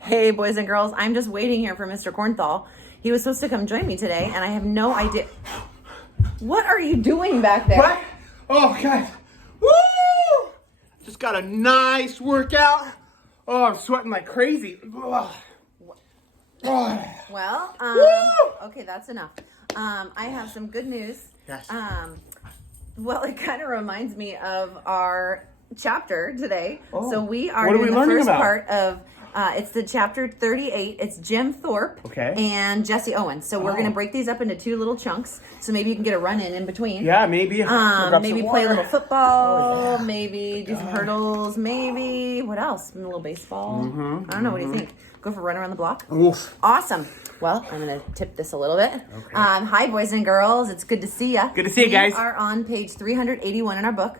Hey, boys and girls, I'm just waiting here for Mr. Cornthal. He was supposed to come join me today, and I have no idea. What are you doing back there? What? Oh, guys. Woo! Just got a nice workout. Oh, I'm sweating like crazy. Oh. Well, Woo! okay, that's enough. I have some good news. Yes. Well, it kind of reminds me of our chapter today. Oh. So we are What are we doing the learning first about? part of, it's the chapter 38. It's Jim Thorpe Okay. and Jesse Owens. So we're going to break these up into two little chunks. So maybe you can get a run in between. Yeah, maybe. Grab Maybe some play a water. little football, Oh, yeah. maybe do some hurdles, maybe, what else? A little baseball. I don't know, what do you think? Go for a run around the block? Oof. Awesome. Well, I'm going to tip this a little bit. Okay. Hi, boys and girls. It's good to see you. Good to see you guys. We are on page 381 in our book.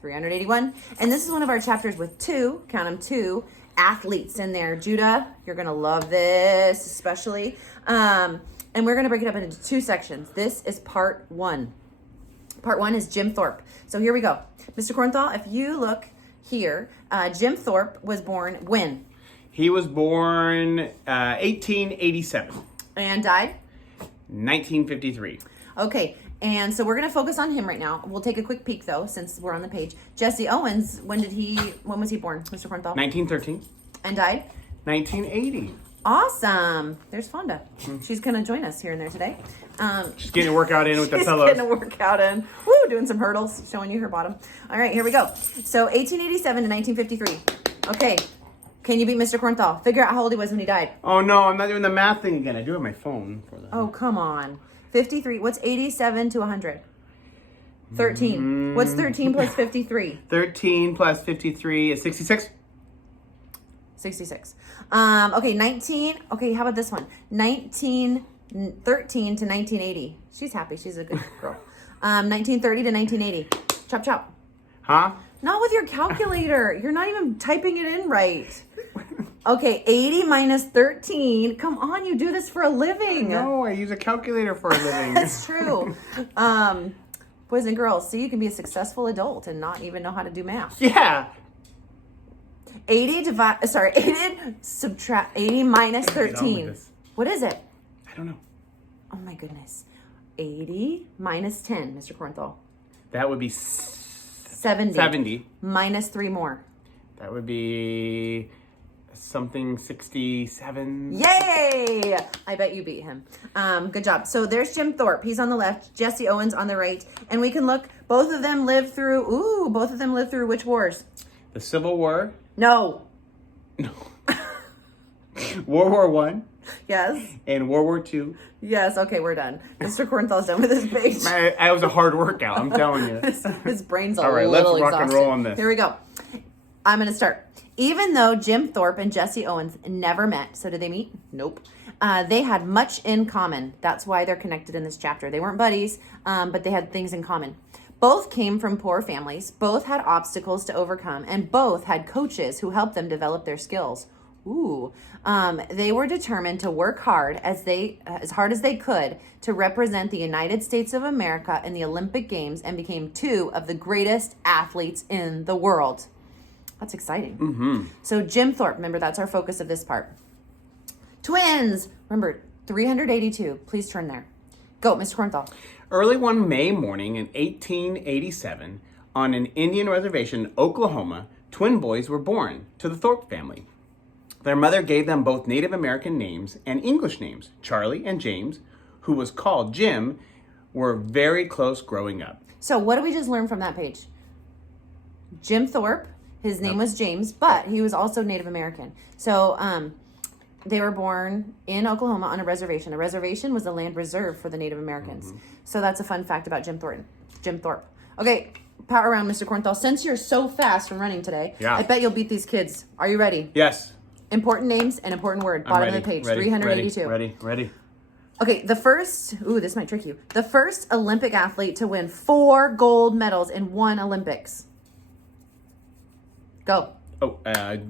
381. And this is one of our chapters with two, count them, two athletes in there. Judah, you're going to love this especially. And we're going to break it up into two sections. This is part one. Part one is Jim Thorpe. So here we go. Mr. Cornthal, if you look here, Jim Thorpe was born when? He was born 1887. And died? 1953. Okay, and so we're going to focus on him right now. We'll take a quick peek, though, since we're on the page. Jesse Owens, when was he born, Mr. Cornthal? 1913. And died? 1980. Awesome. There's Fonda. She's going to join us here and there today. Just getting a workout in with the She's fellows. getting a workout in. Woo, doing some hurdles, showing you her bottom. All right, here we go. So 1887 to 1953. Okay, can you beat Mr. Cornthal? Figure out how old he was when he died. Oh, no, I'm not doing the math thing again. I do have my phone for that. Oh, come on. 53. What's 87 to 100? 13. What's 13 plus 53? 13 plus 53 is 66. 66. Okay, 19. Okay, how about this one? 1913 to 1980. She's happy. She's a good girl. 1930 to 1980. Chop, chop. Huh? Not with your calculator. You're not even typing it in right. Okay, 80 minus 13. Come on, you do this for a living. No, I use a calculator for a living. That's true. Boys and girls, see, you can be a successful adult and not even know how to do math. Yeah. 80 subtract 80 minus Get on with 13. this. What is it? I don't know. Oh my goodness. 80 minus 10, Mr. Cornthal. That would be 70. 70. Minus 3 more. That would be something 67. Yay! I bet you beat him. Good job. So there's Jim Thorpe. He's on the left. Jesse Owens on the right. And we can look. Both of them lived through which wars? The Civil War. No. No. World War One Yes. and World War Two. Yes. Okay, we're done. Mr. Cornthal's done with his page. That was a hard workout, I'm telling you. His brain's a All right, little let's rock exhausted. and roll on this. Here we go. I'm going to start. Even though Jim Thorpe and Jesse Owens never met, so did they meet? Nope. They had much in common. That's why they're connected in this chapter. They weren't buddies, but they had things in common. Both came from poor families, both had obstacles to overcome, and both had coaches who helped them develop their skills. Ooh. They were determined to work hard as hard as they could to represent the United States of America in the Olympic Games and became two of the greatest athletes in the world. That's exciting. Mm-hmm. So Jim Thorpe, remember that's our focus of this part. Twins, remember 382. Please turn there. Go, Mr. Cornthal. Early one May morning in 1887, on an Indian reservation in Oklahoma, twin boys were born to the Thorpe family. Their mother gave them both Native American names and English names. Charlie and James, who was called Jim, were very close growing up. So what did we just learn from that page? Jim Thorpe, his name was James, but he was also Native American. So they were born in Oklahoma on a reservation. A reservation was a land reserved for the Native Americans. Mm-hmm. So that's a fun fact about Jim Thorpe. Okay, power around, Mr. Cornthal. Since you're so fast from running today, Yeah. I bet you'll beat these kids. Are you ready? Yes. Important names and important word. I'm Bottom ready, of the page, ready, 382. Ready. Okay, this might trick you. The first Olympic athlete to win 4 gold medals in one Olympics. Go. Oh,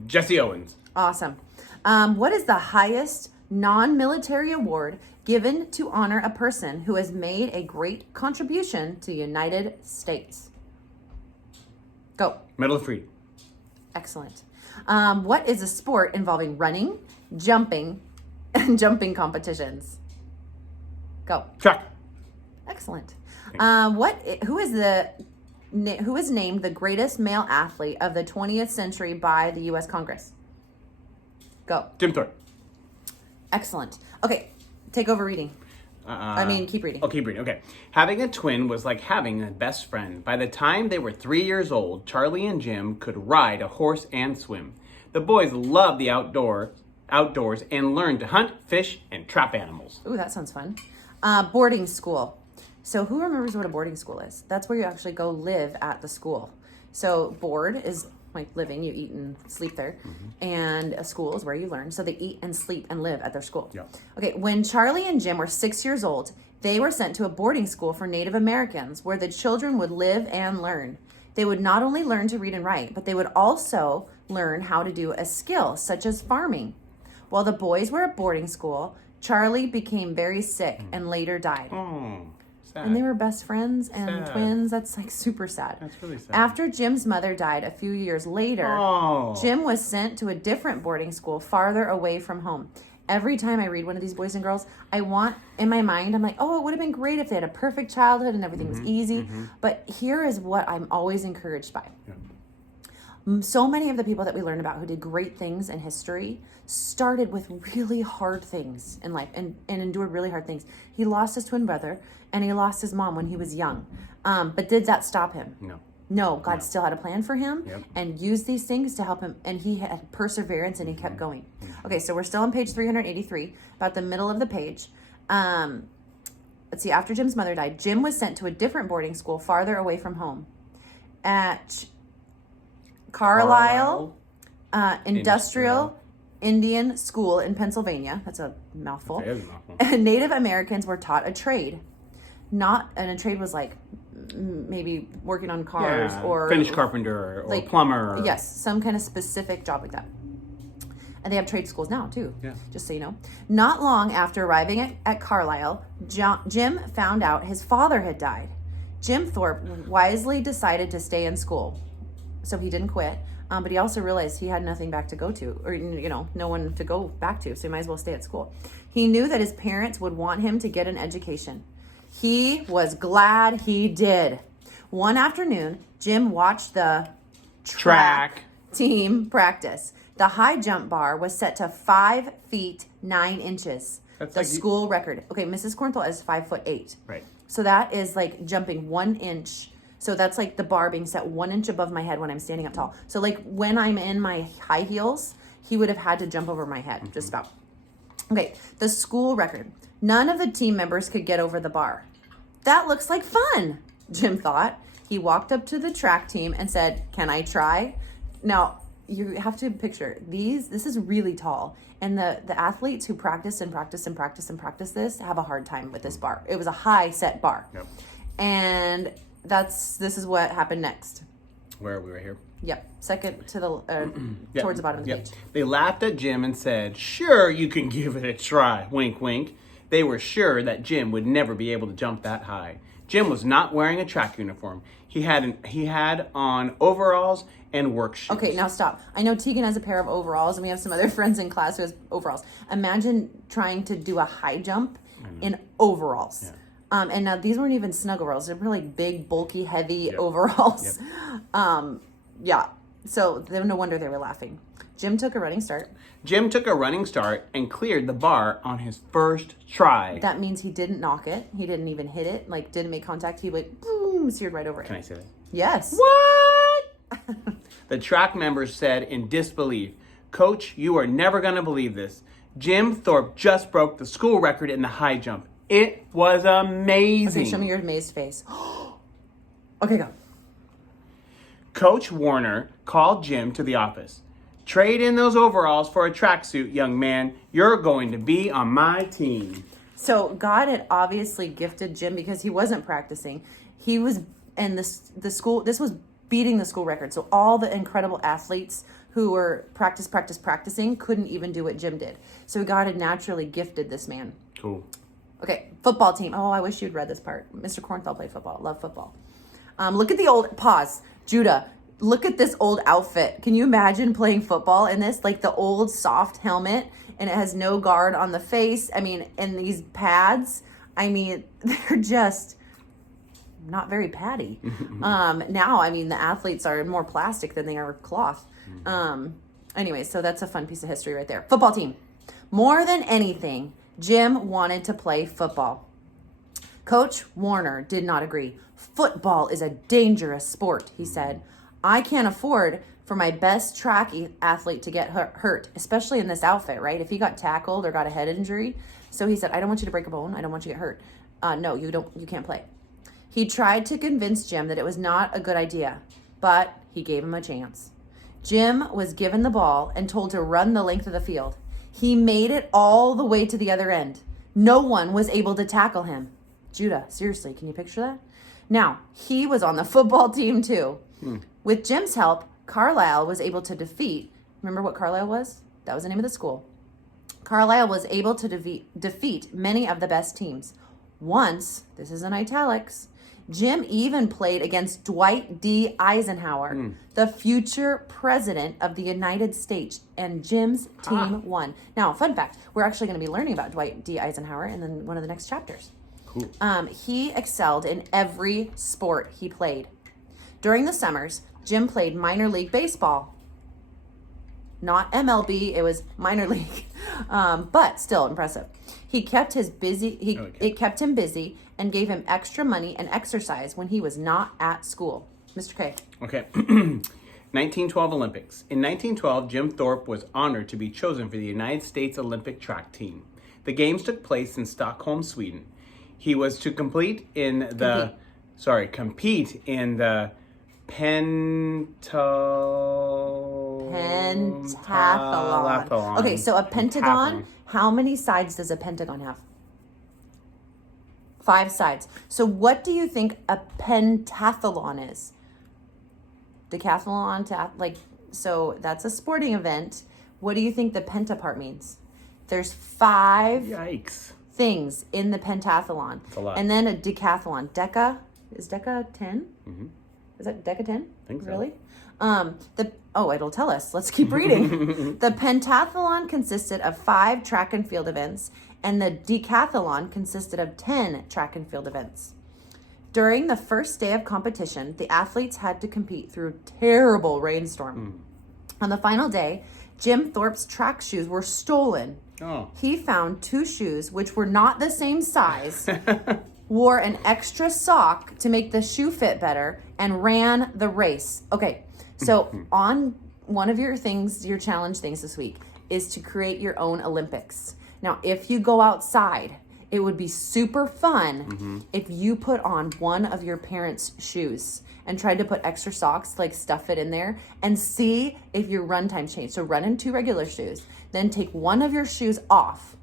Jesse Owens. Awesome. What is the highest non-military award given to honor a person who has made a great contribution to the United States? Go. Medal of Freedom. Excellent. What is a sport involving running, jumping, and jumping competitions? Go. Track. Excellent. Who is named the greatest male athlete of the 20th century by the U.S. Congress? Go. Jim Thorpe. Excellent. Okay, take over reading. Keep reading. Oh, keep reading. Okay. Having a twin was like having a best friend. By the time they were 3 years old, Charlie and Jim could ride a horse and swim. The boys loved the outdoors and learned to hunt, fish, and trap animals. Ooh, that sounds fun. Boarding school. So who remembers what a boarding school is? That's where you actually go live at the school. So board is like living, you eat and sleep there. And a school is where you learn. So they eat and sleep and live at their school. Yeah. Okay, when Charlie and Jim were 6 years old, they were sent to a boarding school for Native Americans where the children would live and learn. They would not only learn to read and write, but they would also learn how to do a skill such as farming. While the boys were at boarding school, Charlie became very sick and later died. Oh, sad. And they were best friends and Sad. twins. That's like super sad. That's really sad. After Jim's mother died a few years later, Jim was sent to a different boarding school farther away from home. Every time I read one of these boys and girls, I'm like, oh, it would have been great if they had a perfect childhood and everything was easy. But here is what I'm always encouraged by. Yeah. So many of the people that we learn about who did great things in history started with really hard things in life and endured really hard things. He lost his twin brother and he lost his mom when he was young. But did that stop him? No, God still had a plan for him and used these things to help him. And he had perseverance and he kept going. Okay, so we're still on page 383, about the middle of the page. Let's see, after Jim's mother died, Jim was sent to a different boarding school farther away from home at Carlisle Industrial Indian School in Pennsylvania. That's a mouthful. That is a mouthful. Native Americans were taught a trade. And a trade was like maybe working on cars or finished carpenter or like, plumber. Yes, some kind of specific job like that. And they have trade schools now too, just so you know. Not long after arriving at Carlisle, Jim found out his father had died. Jim Thorpe wisely decided to stay in school. So he didn't quit, but he also realized he had nothing back to go to, or no one to go back to, so he might as well stay at school. He knew that his parents would want him to get an education. He was glad he did. One afternoon, Jim watched the track team practice. The high jump bar was set to 5 feet 9 inches. That's the school record. Okay, Mrs. Cornthal is 5'8". Right. So that is like jumping 1 inch. So that's like the bar being set 1 inch above my head when I'm standing up tall. So like when I'm in my high heels, he would have had to jump over my head, just about. Okay, the school record. None of the team members could get over the bar. That looks like fun, Jim thought. He walked up to the track team and said, "Can I try?" Now, you have to picture this is really tall. And the athletes who practice this have a hard time with this bar. It was a high set bar. Yep. And this is what happened next. Where are we right here? Yep. Second to the towards the bottom of the page. They laughed at Jim and said, "Sure, you can give it a try." Wink, wink. They were sure that Jim would never be able to jump that high. Jim was not wearing a track uniform. He had on overalls and work shoes. Okay, now stop. I know Tegan has a pair of overalls, and we have some other friends in class who has overalls. Imagine trying to do a high jump in overalls. Yeah. And now these weren't even snug overalls. They're really big, bulky, heavy overalls. Yep. So no wonder they were laughing. Jim took a running start and cleared the bar on his first try. That means he didn't knock it. He didn't even hit it. Like, didn't make contact. He went, boom, seared right over it. Can I say that? Yes. What? The track members said in disbelief, "Coach, you are never going to believe this. Jim Thorpe just broke the school record in the high jump. It was amazing." Okay, show me your amazed face. Okay, go. Coach Warner called Jim to the office. "Trade in those overalls for a tracksuit, young man. You're going to be on my team." So God had obviously gifted Jim because he wasn't practicing. He was in the school. This was beating the school record. So all the incredible athletes who were practicing couldn't even do what Jim did. So God had naturally gifted this man. Cool. Okay, football team. Oh, I wish you'd read this part. Mr. Cornthal played football. Love football. Look at the old pause. Judah, look at this old outfit. Can you imagine playing football in this? Like the old soft helmet, and it has no guard on the face. I mean, and these pads, I mean, they're just not very paddy. Now, I mean, the athletes are more plastic than they are cloth. Anyway, so that's a fun piece of history right there. Football team. More than anything, Jim wanted to play football. Coach Warner did not agree. Football is a dangerous sport, he said. I can't afford for my best track athlete to get hurt, especially in this outfit, right? If he got tackled or got a head injury. So he said, I don't want you to break a bone. I don't want you to get hurt. No, you can't play. He tried to convince Jim that it was not a good idea, but he gave him a chance. Jim was given the ball and told to run the length of the field. He made it all the way to the other end. No one was able to tackle him. Judah, seriously, can you picture that? Now, he was on the football team too. With Jim's help, Carlisle was able to defeat, remember what Carlisle was? That was the name of the school. Carlisle was able to defeat many of the best teams. Once, this is in italics, Jim even played against Dwight D. Eisenhower, the future president of the United States, and Jim's team won. Now, fun fact, we're actually going to be learning about Dwight D. Eisenhower in one of the next chapters. Cool. He excelled in every sport he played. During the summers, Jim played minor league baseball. Not MLB, it was minor league, but still impressive. It kept him busy and gave him extra money and exercise when he was not at school. Mr. K. Okay. 1912 Olympics. In 1912, Jim Thorpe was honored to be chosen for the United States Olympic track team. The games took place in Stockholm, Sweden. He was to compete in the pentathlon. Okay, so a pentagon, how many sides does a pentagon have? 5 sides. So what do you think a pentathlon is? Decathlon, so that's a sporting event. What do you think the penta part means? There's 5 Yikes. things in the pentathlon. That's a lot. And then a decathlon. Is Deca 10? Mm-hmm. Is that Deca 10? I think so. Really? It'll tell us. Let's keep reading. The pentathlon consisted of 5 track and field events, and the decathlon consisted of 10 track and field events. During the first day of competition, the athletes had to compete through a terrible rainstorm. On the final day, Jim Thorpe's track shoes were stolen. Oh. He found 2 shoes which were not the same size, wore an extra sock to make the shoe fit better, and ran the race. Okay, so on one of your challenge things this week is to create your own Olympics. Now, if you go outside, it would be super fun if you put on one of your parents' shoes and tried to put extra socks, like stuff it in there, and see if your run time changed. So run in 2 regular shoes, then take one of your shoes off,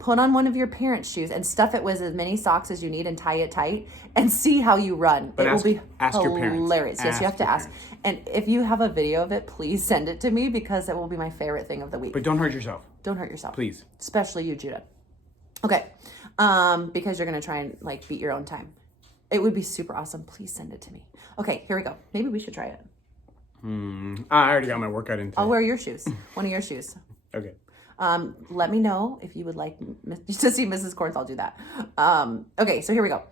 put on one of your parents' shoes, and stuff it with as many socks as you need and tie it tight, and see how you run. But it will be ask your parents. hilarious. Yes, you have to ask. And if you have a video of it, please send it to me, because it will be my favorite thing of the week. But don't hurt yourself. Don't hurt yourself. Please. Especially you, Judah. Okay. Because you're going to try and beat your own time. It would be super awesome. Please send it to me. Okay, here we go. Maybe we should try it. I already got my workout in today. I'll wear your shoes. One of your shoes. Okay. Let me know if you would like to see Mrs. Corns. I'll do that. Okay, so here we go.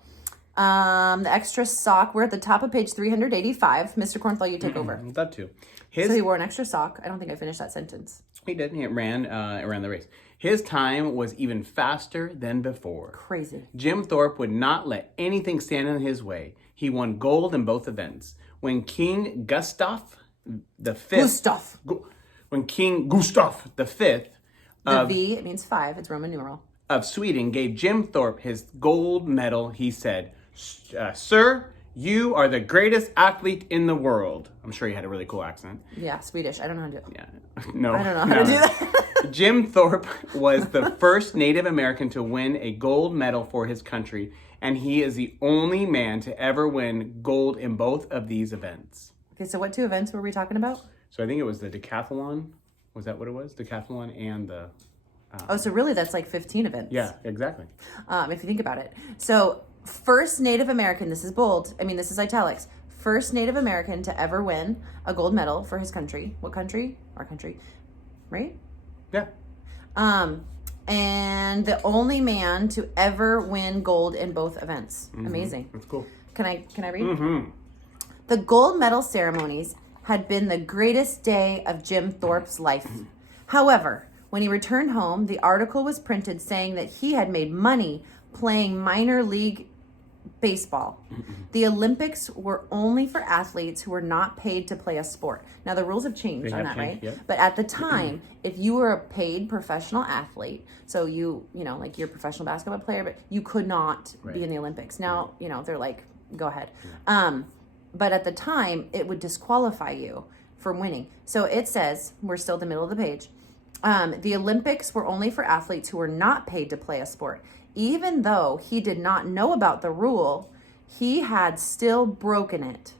The extra sock. We're at the top of page 385. Mr. Cornthal, you take over. That too. So he wore an extra sock. I don't think I finished that sentence. He did. He ran the race. His time was even faster than before. Crazy. Jim Thorpe would not let anything stand in his way. He won gold in both events. When King Gustav V, when King Gustav V, the V, it means 5. It's Roman numeral. Of Sweden gave Jim Thorpe his gold medal, he said, "Sir, you are the greatest athlete in the world." I'm sure he had a really cool accent. Yeah, Swedish. I don't know how to do it. Yeah. No. I don't know how to do that. Jim Thorpe was the first Native American to win a gold medal for his country, and he is the only man to ever win gold in both of these events. Okay, so what 2 events were we talking about? So I think it was the decathlon. Was that what it was? Decathlon and the... so really that's 15 events. Yeah, exactly. If you think about it. So first Native American, this is bold. This is italics. first Native American to ever win a gold medal for his country. What country? Our country, right? Yeah. And the only man to ever win gold in both events. Amazing. That's cool. Can I read? The gold medal ceremonies had been the greatest day of Jim Thorpe's life. However, when he returned home, the article was printed saying that he had made money playing minor league baseball. The Olympics were only for athletes who were not paid to play a sport. Now the rules have changed on that, right? Yeah. But at the time, if you were a paid professional athlete, so you know, like you're a professional basketball player, but you could not be in the Olympics. Now, you know, they're like, go ahead. But at the time, it would disqualify you from winning. So it says, we're still in the middle of the page, the Olympics were only for athletes who were not paid to play a sport. Even though he did not know about the rule, he had still broken it.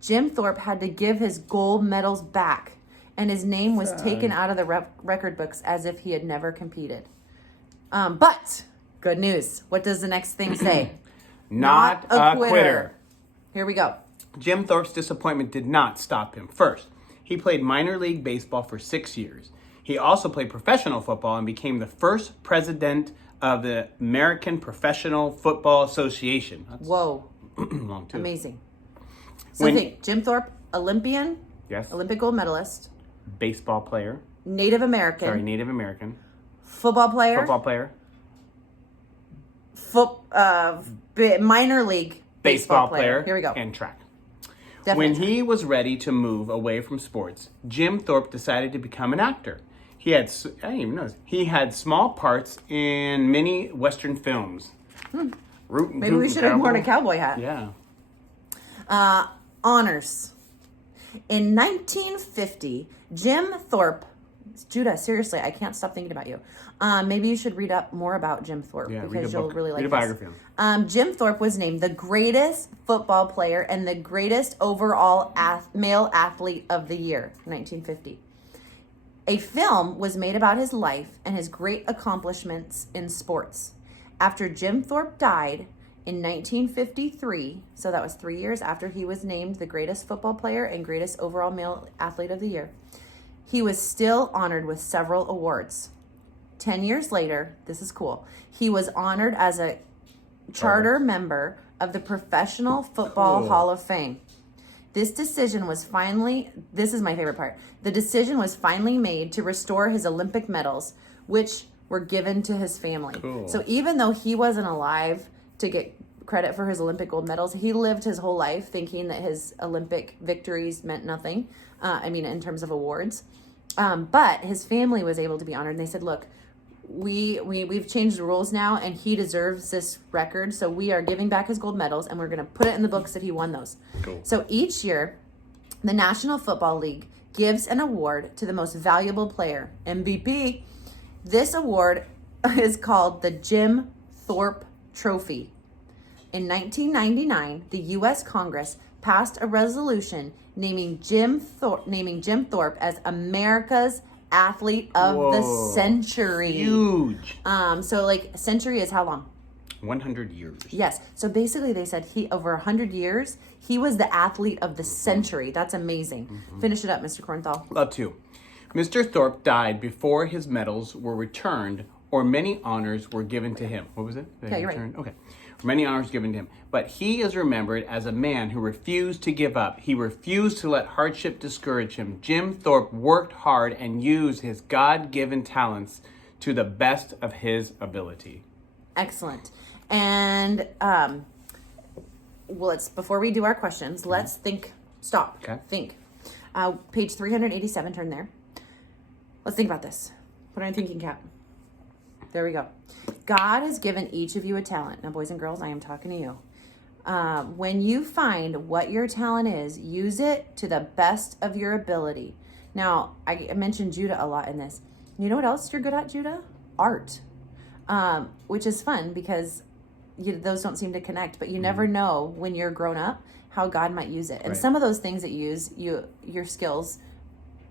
Jim Thorpe had to give his gold medals back, and his name was taken out of the record books as if he had never competed. But good news. What does the next thing say? Not a quitter. Here we go. Jim Thorpe's disappointment did not stop him. First, he played minor league baseball for 6 years. He also played professional football and became the first president of the American Professional Football Association. That's Whoa. long too. Amazing. So think, Jim Thorpe, Olympian, Yes. Olympic gold medalist, Baseball player. Native American, Native American. football player, Football player. minor league Baseball player. Here we go. And track. Definitely When he was ready to move away from sports, Jim Thorpe decided to become an actor. I didn't even know this. He had small parts in many Western films. Maybe we should have worn a cowboy hat. Yeah. Honors. In 1950, Jim Thorpe, Judah, seriously, I can't stop thinking about you. Maybe you should read up more about Jim Thorpe because you'll really like read a biography. Jim Thorpe was named the greatest football player and the greatest overall male athlete of the year, 1950. A film was made about his life and his great accomplishments in sports. After Jim Thorpe died in 1953, so that was 3 years after he was named the greatest football player and greatest overall male athlete of the year, he was still honored with several awards. 10 years later, this is cool, he was honored as a charter member of the Professional Football Hall of Fame. This decision was this is my favorite part. The decision was finally made to restore his Olympic medals, which were given to his family. Cool. So even though he wasn't alive to get credit for his Olympic gold medals, he lived his whole life thinking that his Olympic victories meant nothing. In terms of awards. But his family was able to be honored. And they said, look, we've changed the rules now and he deserves this record, so we are giving back his gold medals and we're going to put it in the books that he won those. Cool. So each year the National Football League gives an award to the most valuable player, MVP. This award is called the Jim Thorpe Trophy. In 1999, the U.S. Congress passed a resolution naming Jim Thorpe as America's Athlete of the Century. Huge. So like century is how long? 100 years. Yes. So basically they said he over 100 years, he was the athlete of the century. That's amazing. Finish it up, Mr. Kornthal. Love to. Mr. Thorpe died before his medals were returned or many honors were given to him. What was it? Yeah, you're right. Okay. Many honors given to him. But he is remembered as a man who refused to give up. He refused to let hardship discourage him. Jim Thorpe worked hard and used his God-given talents to the best of his ability. Excellent. And before we do our questions, let's think. Stop. Okay. Think. Page 387, turn there. Let's think about this. Put on a thinking cap. There we go. God has given each of you a talent. Now, boys and girls, I am talking to you. When you find what your talent is, use it to the best of your ability. Now, I mentioned Judah a lot in this. You know what else you're good at, Judah? Art. Which is fun because those don't seem to connect, but you never know when you're grown up how God might use it. And Right. some of those things that you use, your skills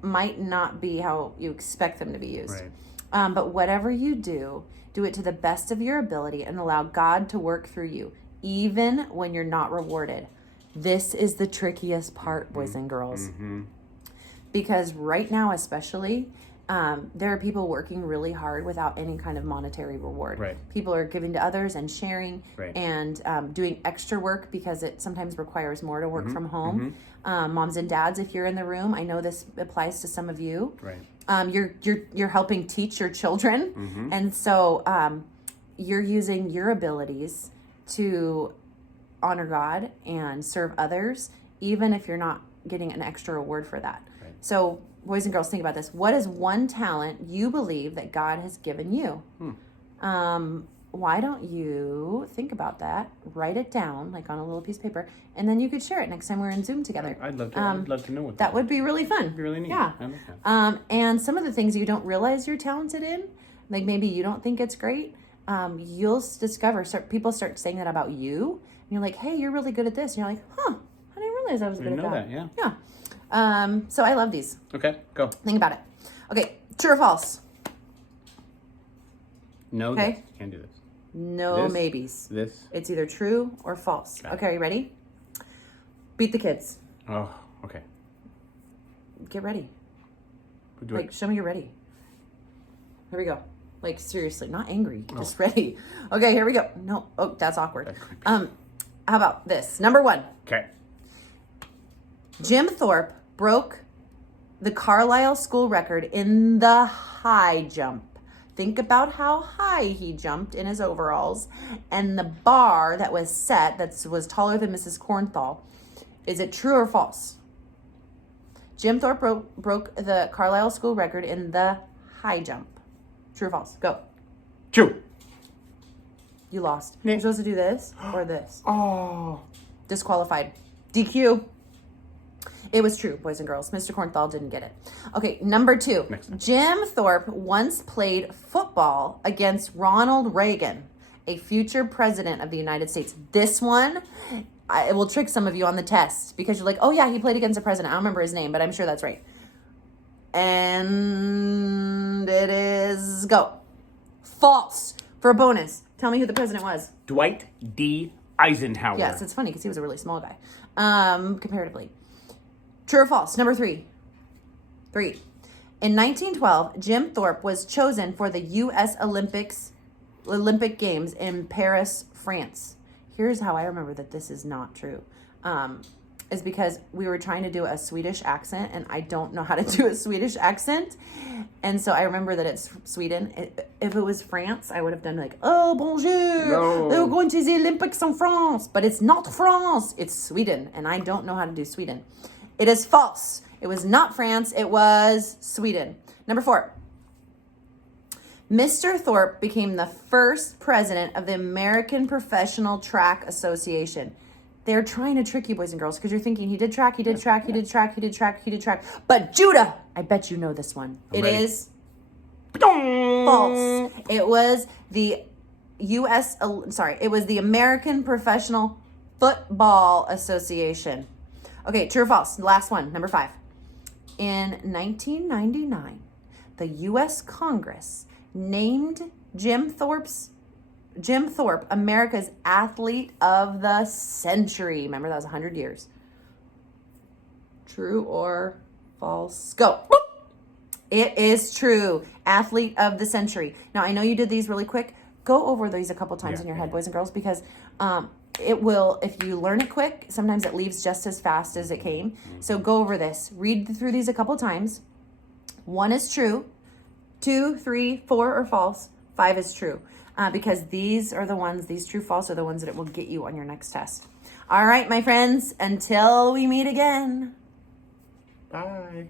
might not be how you expect them to be used. Right. But whatever you do it to the best of your ability and allow God to work through you, even when you're not rewarded. This is the trickiest part, boys and girls. Because right now, especially, there are people working really hard without any kind of monetary reward. Right. People are giving to others and sharing Right. and doing extra work because it sometimes requires more to work from home. Moms and dads, if you're in the room, I know this applies to some of you. Right. You're helping teach your children, and so you're using your abilities to honor God and serve others, even if you're not getting an extra reward for that. Right. So, boys and girls, think about this. What is one talent you believe that God has given you? Why don't you think about that, write it down, like on a little piece of paper, and then you could share it next time we're in Zoom together. I'd love to know what that would be really fun. That'd be really neat. Yeah. I like that. And some of the things you don't realize you're talented in, like maybe you don't think it's great, you'll discover, people start saying that about you, and you're like, hey, you're really good at this. And you're like, huh, I didn't realize I was good at know that. Yeah. Yeah. So I love these. Okay, go. Think about it. Okay, true or false? No, Okay. this. Can't do this. No This? maybes. This. It's either true or false. Got it. Okay, are you ready? Beat the kids. Oh, okay. Get ready. Do Like, it. show me you're ready. Here we go. Like, seriously, not angry, just ready. Okay, here we go. No, oh, that's awkward. That's creepy. How about this? Number 1. Okay. Jim Thorpe broke the Carlisle school record in the high jump. Think about how high he jumped in his overalls and the bar that was set that was taller than Mrs. Cornthal. Is it true or false? Jim Thorpe broke the Carlisle school record in the high jump. True or false? Go. True. You lost. Nick. You're supposed to do this or this. Oh. Disqualified. DQ. It was true, boys and girls. Mr. Cornthal didn't get it. Okay, number 2. Next time. Jim Thorpe once played football against Ronald Reagan, a future president of the United States. This one, it will trick some of you on the test because you're like, oh yeah, he played against a president. I don't remember his name, but I'm sure that's right. And it is go. False. For a bonus, tell me who the president was. Dwight D. Eisenhower. Yes, it's funny because he was a really small guy, comparatively. True or false? Number 3. In 1912, Jim Thorpe was chosen for the U.S. Olympic Games in Paris, France. Here's how I remember that this is not true. Is because we were trying to do a Swedish accent, and I don't know how to do a Swedish accent. And so I remember that it's Sweden. If it was France, I would have done like, oh, bonjour. No. They're going to the Olympics in France. But it's not France. It's Sweden. And I don't know how to do Sweden. It is false. It was not France. It was Sweden. Number 4. Mr. Thorpe became the first president of the American Professional Track Association. They're trying to trick you, boys and girls, because you're thinking he did track. But Judah, I bet you know this one. I'm It ready. is false. It was the it was the American Professional Football Association. Okay, true or false? Last one, number 5. In 1999, the U.S. Congress named Jim Thorpe America's Athlete of the Century. Remember, that was 100 years. True or false? Go. It is true. Athlete of the Century. Now, I know you did these really quick. Go over these a couple times in your head, boys and girls, because it will, if you learn it quick, sometimes it leaves just as fast as it came. So go over this. Read through these a couple times. 1 is true. 2, 3, 4 are false. 5 is true. Because these true, false are the ones that it will get you on your next test. All right, my friends, until we meet again. Bye.